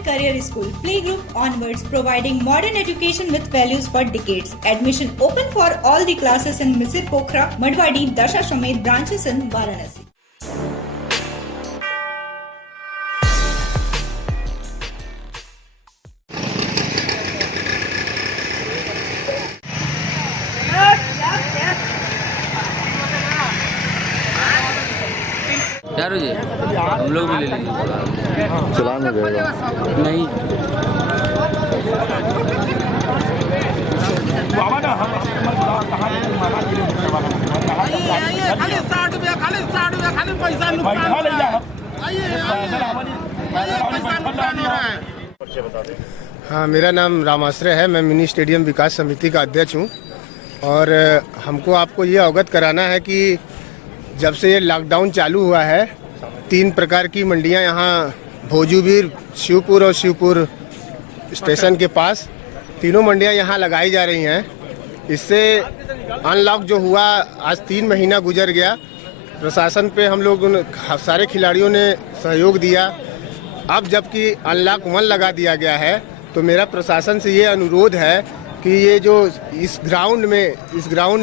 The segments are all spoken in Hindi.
and Career School, Playgroup onwards, providing modern education with values for decades. Admission open for all the classes in Misir Pokhara, Madwadi, Dasashamed branches in Varanasi. क्या रोजे हम लोग भी ले लेंगे चलान हो जाएगा। नहीं खाली 60 रुपया खाली पैसा नुकसान हो रहा है। पैसा नुकसान हो रहा है। हाँ, मेरा नाम रामाश्रय है। मैं मिनी स्टेडियम विकास समिति का अध्यक्ष हूँ और हमको आपको ये अवगत कराना है कि जब से ये लॉकडाउन चालू हुआ है 3 प्रकार की मंडियाँ यहाँ भोजूबीर, शिवपुर और शिवपुर स्टेशन के पास तीनों मंडियाँ यहाँ लगाई जा रही हैं। इससे अनलॉक जो हुआ आज 3 महीना गुजर गया। प्रशासन पे हम लोग सारे खिलाड़ियों ने सहयोग दिया। अब जबकि अनलॉक 1 लगा दिया गया है तो मेरा प्रशासन से ये अनुरोध है कि ये जो इस ग्राउंड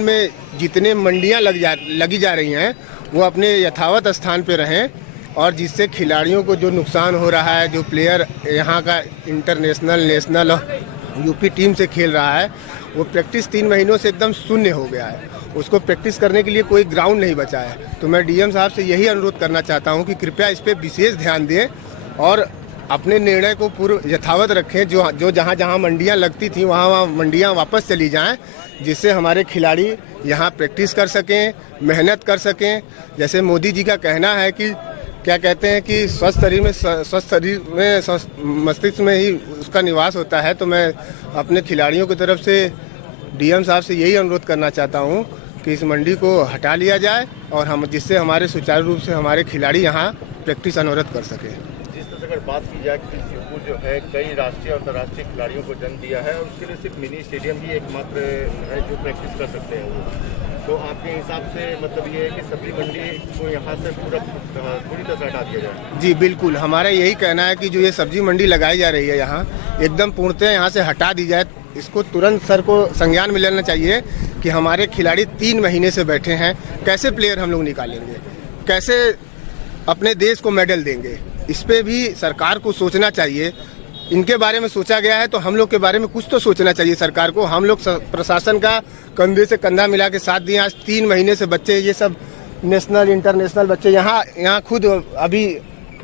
में जितने मंडियां लगी जा रही हैं वो अपने यथावत स्थान पे रहें और जिससे खिलाड़ियों को जो नुकसान हो रहा है, जो प्लेयर यहाँ का इंटरनेशनल, नेशनल और यूपी टीम से खेल रहा है, वो प्रैक्टिस 3 महीनों से एकदम शून्य हो गया है। उसको प्रैक्टिस करने के लिए कोई ग्राउंड नहीं बचा है। तो मैं डीएम साहब से यही अनुरोध करना चाहता हूँ कि कृपया इस पर विशेष ध्यान दें और अपने निर्णय को पूर्व यथावत रखें। जो जहाँ मंडियाँ लगती थी वहाँ मंडियाँ वापस चली जाएं, जिससे हमारे खिलाड़ी यहाँ प्रैक्टिस कर सकें, मेहनत कर सकें। जैसे मोदी जी का कहना है कि क्या कहते हैं कि स्वस्थ शरीर में मस्तिष्क में ही उसका निवास होता है। तो मैं अपने खिलाड़ियों की तरफ से डीएम साहब से यही अनुरोध करना चाहता हूँ कि इस मंडी को हटा लिया जाए और हम जिससे हमारे सुचारू रूप से हमारे खिलाड़ी यहाँ प्रैक्टिस अनवरत कर सकें। अगर बात की जाए कि शिवपुर जो है कई राष्ट्रीय और अंतर्राष्ट्रीय खिलाड़ियों को जन्म दिया है और उसके लिए सिर्फ मिनी स्टेडियम ही एकमात्र है जो प्रैक्टिस कर सकते हैं वो, तो आपके हिसाब से मतलब ये है कि सब्जी मंडी को यहाँ से पूरी तरह से हटा दिया जाए? जी बिल्कुल, हमारा यही कहना है कि जो ये सब्जी मंडी लगाई जा रही है यहाँ एकदम पूर्णतः यहाँ से हटा दी जाए। इसको तुरंत सर को संज्ञान में लेना चाहिए कि हमारे खिलाड़ी 3 महीने से बैठे हैं, कैसे प्लेयर हम लोग निकालेंगे, कैसे अपने देश को मेडल देंगे। इस पे भी सरकार को सोचना चाहिए। इनके बारे में सोचा गया है तो हम लोग के बारे में कुछ तो सोचना चाहिए सरकार को। हम लोग प्रशासन का कंधे से कंधा मिला के साथ दिए। आज 3 महीने से बच्चे, ये सब नेशनल इंटरनेशनल बच्चे यहाँ खुद अभी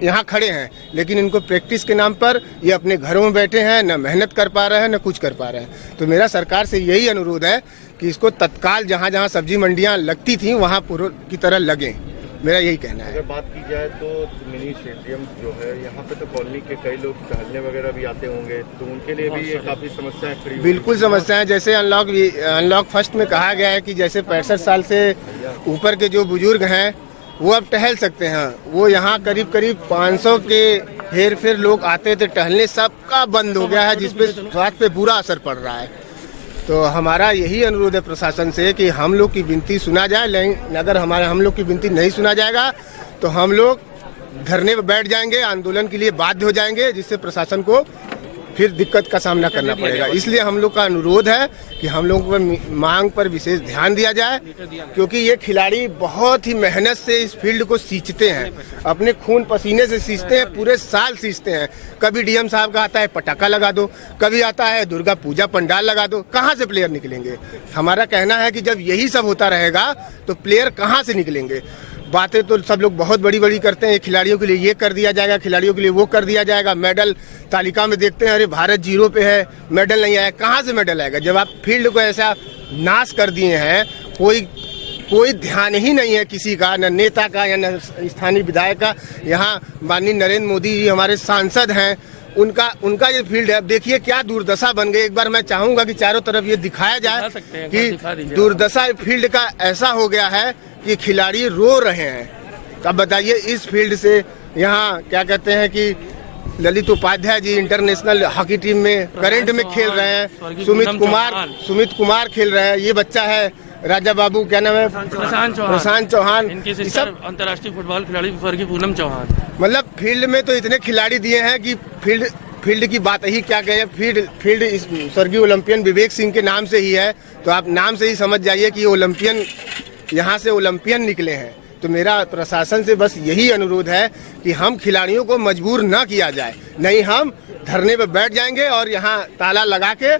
यहाँ खड़े हैं, लेकिन इनको प्रैक्टिस के नाम पर ये अपने घरों में बैठे हैं, न मेहनत कर पा रहे हैं, न कुछ कर पा रहे हैं। तो मेरा सरकार से यही अनुरोध है कि इसको तत्काल जहाँ सब्जी मंडियाँ लगती थी वहाँ पूर्व की तरह लगें। मेरा यही कहना है। अगर बात की जाए तो मिनी स्टेडियम जो है यहाँ पे तो कॉलोनी के कई लोग टहलने वगैरह भी आते होंगे, तो उनके लिए भी ये काफी समस्याएं खड़ी। बिल्कुल समस्याएं। जैसे अनलॉक फर्स्ट में कहा गया है कि जैसे 65 साल से ऊपर के जो बुजुर्ग हैं वो अब टहल सकते हैं। वो यहाँ करीब 500 के हेर फेर लोग आते थे टहलने, सबका बंद हो गया है, जिसपे स्वास्थ्य पे बुरा असर पड़ रहा है। तो हमारा यही अनुरोध है प्रशासन से कि हम लोग की विनती सुना जाए, लेकिन अगर हम लोग की विनती नहीं सुना जाएगा तो हम लोग धरने पर बैठ जाएंगे, आंदोलन के लिए बाध्य हो जाएंगे, जिससे प्रशासन को फिर दिक्कत का सामना करना पड़ेगा। इसलिए हम लोग का अनुरोध है कि हम लोगों पर मांग पर विशेष ध्यान दिया जाए, क्योंकि ये खिलाड़ी बहुत ही मेहनत से इस फील्ड को सींचते हैं, अपने खून पसीने से सींचते हैं, पूरे साल सींचते हैं। कभी डीएम साहब का आता है पटाखा लगा दो, कभी आता है दुर्गा पूजा पंडाल लगा दो। कहाँ से प्लेयर निकलेंगे? हमारा कहना है कि जब यही सब होता रहेगा तो प्लेयर कहाँ से निकलेंगे? बातें तो सब लोग बहुत बड़ी करते हैं, खिलाड़ियों के लिए ये कर दिया जाएगा, खिलाड़ियों के लिए वो कर दिया जाएगा। मेडल तालिका में देखते हैं, अरे भारत 0 पे है, मेडल नहीं आया। कहाँ से मेडल आएगा जब आप फील्ड को ऐसा नाश कर दिए हैं? कोई ध्यान ही नहीं है किसी का, न नेता का या न स्थानीय विधायक का। यहाँ माननीय नरेंद्र मोदी जी हमारे सांसद हैं, उनका ये फील्ड है। अब देखिए क्या दुर्दशा बन गई। एक बार मैं चाहूंगा कि चारों तरफ ये दिखाया जाए कि दुर्दशा फील्ड का ऐसा हो गया है कि खिलाड़ी रो रहे हैं। अब बताइए इस फील्ड से यहाँ क्या कहते हैं कि Lalit Upadhyay ji international hockey team में करंट में खेल रहे हैं, सुमित कुमार खेल रहे हैं, ये बच्चा है राजा बाबू, क्या नाम है, प्रशांत चौहान, इनके सब अंतर्राष्ट्रीय फुटबॉल खिलाड़ी स्वर्गीय पूनम चौहान। मतलब फील्ड में तो इतने खिलाड़ी दिए हैं कि फील्ड फील्ड की बात ही क्या कहें, फील्ड इस स्वर्गीय ओलंपियन विवेक सिंह के नाम से ही है, तो आप नाम से ही समझ जाइए कि ओलंपियन यहाँ से ओलंपियन निकले हैं। तो मेरा प्रशासन से बस यही अनुरोध है कि हम खिलाड़ियों को मजबूर न किया जाए, नहीं हम धरने पे बैठ जाएंगे और यहाँ ताला लगा के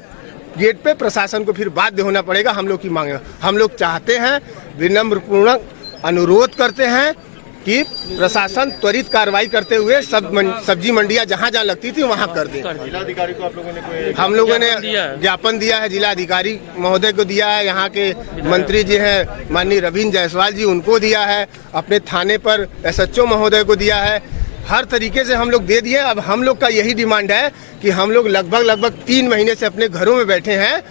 गेट पे प्रशासन को फिर बाध्य होना पड़ेगा हम लोग की मांगे। हम लोग चाहते हैं, विनम्रपूर्वक अनुरोध करते हैं कि प्रशासन त्वरित कार्रवाई करते हुए सब्जी मंडियां जहां जहां लगती थी वहां कर दें। जिलाधिकारी को आप लोगों ने कोई हम लोगों ने ज्ञापन दिया है, जिलाधिकारी महोदय को दिया है, यहाँ के मंत्री जी हैं माननीय रविंद्र जायसवाल जी, उनको दिया है, अपने थाने पर SHO महोदय को दिया है, हर तरीके से हम लोग दे दिए। अब हम लोग का यही डिमांड है कि हम लोग लगभग 3 महीने से अपने घरों में बैठे हैं,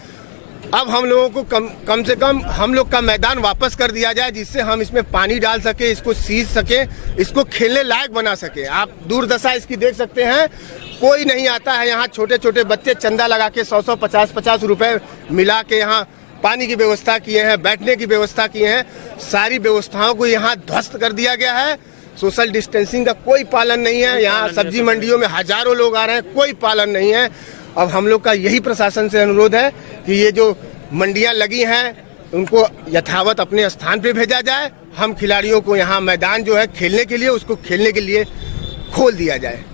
अब हम लोगों को कम से कम हम लोग का मैदान वापस कर दिया जाए, जिससे हम इसमें पानी डाल सके, इसको सींच सके, इसको खेलने लायक बना सके। आप दुर्दशा इसकी देख सकते हैं, कोई नहीं आता है यहाँ। छोटे छोटे बच्चे चंदा लगा के 100 50 रुपए मिला के यहाँ पानी की व्यवस्था किए हैं, बैठने की व्यवस्था किए हैं। सारी व्यवस्थाओं को यहाँ ध्वस्त कर दिया गया है। सोशल डिस्टेंसिंग का कोई पालन नहीं है। यहाँ सब्जी मंडियों में हजारों लोग आ रहे हैं, कोई पालन नहीं है। अब हम लोग का यही प्रशासन से अनुरोध है कि ये जो मंडियां लगी हैं उनको यथावत अपने स्थान पे भेजा जाए। हम खिलाड़ियों को यहाँ मैदान जो है खेलने के लिए, उसको खेलने के लिए खोल दिया जाए।